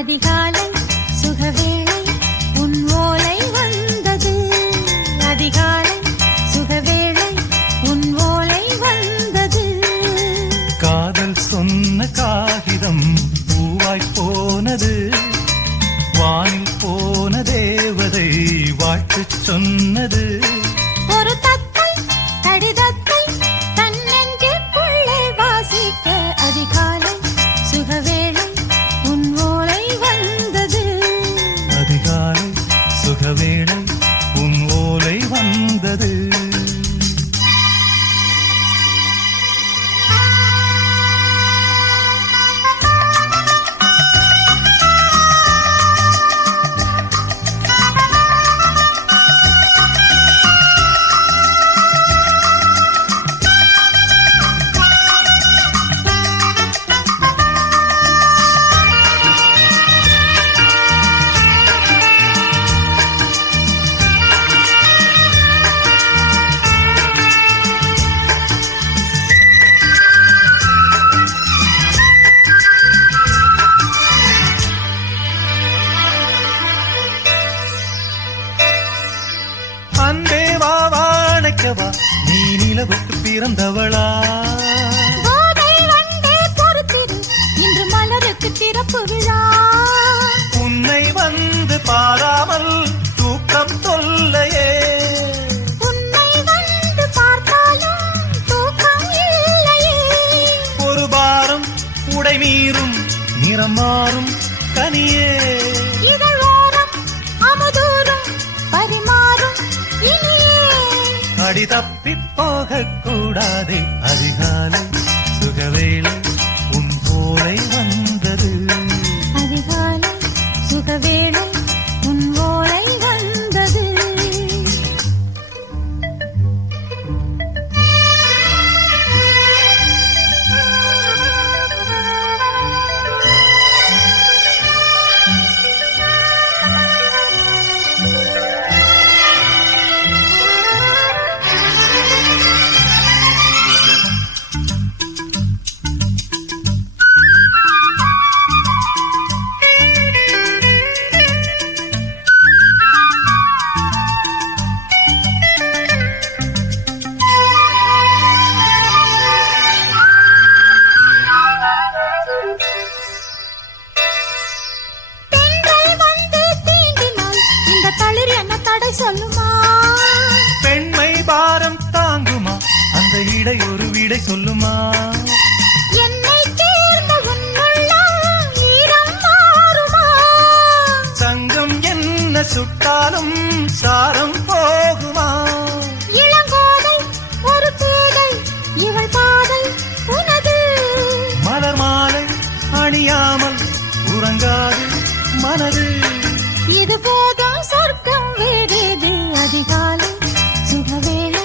அதிகாலை சுகவேளை உன் ஓலை வந்தது. அதிகாலை சுகவேளை உன் ஓலை வந்தது. காதல் சொன்ன காகிதம் பூவாய் போனது. வானில் போன தேவதை வாழ்த்து சொன்னது. ஒரு தத்தை கடிதத்தை தன்னெஞ்சுக்குள்ளே வாசிக்க அதிகாலை சுகவேளை உன் ஓலை வந்தது. அதிகாலை சுகவேளை உன் ஓலை வந்தது. அன்பே வா வாழைக்கவா நீ நிலவுக்கு பிறந்தவளா? கோதை வண்டே பொறுத்திரு இன்று மலருக்கு திறப்பு விழா. உன்னை வந்து பாராமல் தூக்கம் தொல்லையே. உன்னை வந்து பார்த்தாலும் தூக்கம் இல்லையே. ஒரு பாரம் உடை மீறும் நிறம் மாறும் கனியே. இதழ் ஓரம் அமுதூரும் பரிமாறும் இனியே. அடி தப்பி போகக் கூடாதே. அதிகாலை சுகவேளை உன் போலை வந்தது. அதிகாலை சுகவேளை உன் ஓலை வந்தது. பெண்கள் வந்து தீண்டினால் இந்த தளிர் என்ன தடை சொல்லுமா? பெண்மை பாரம் தாங்குமா? அந்த இடை ஒரு விடை சொல்லுமா? என்னை தேர்ந்த உன்னுள்ளம் ஈரம் மாறுமா? சங்கம் என்ன சுட்டாலும் சாரம் போகுமா? இளங்கோதை ஒரு பேதை இவள் பாதை உனது. மலர் மாலை அணியாமல் உறங்காது மனது. இது போதும் சொர்க்கம் வேறேது. அதிகாலை சுகவேளை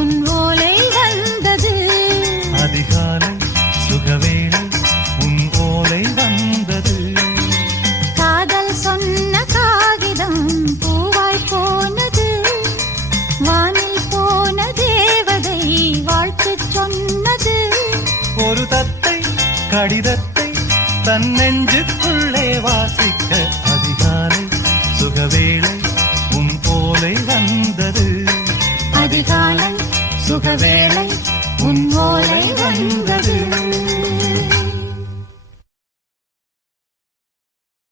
உன் ஓலை வந்தது. அதிகாலை சுகவேளை உன் ஓலை வந்தது. காதல் சொன்ன காகிதம் பூவாய் போனது. வானில் போன தேவதை வாழ்த்து சொன்னது. ஒரு தத்தை கடிதத்தை தன் நெஞ்சுக்குள்ளே வாசிக்க அதிகாலை சுகவேளை உன் ஓலை வந்தது. அதிகாலை சுகவேளை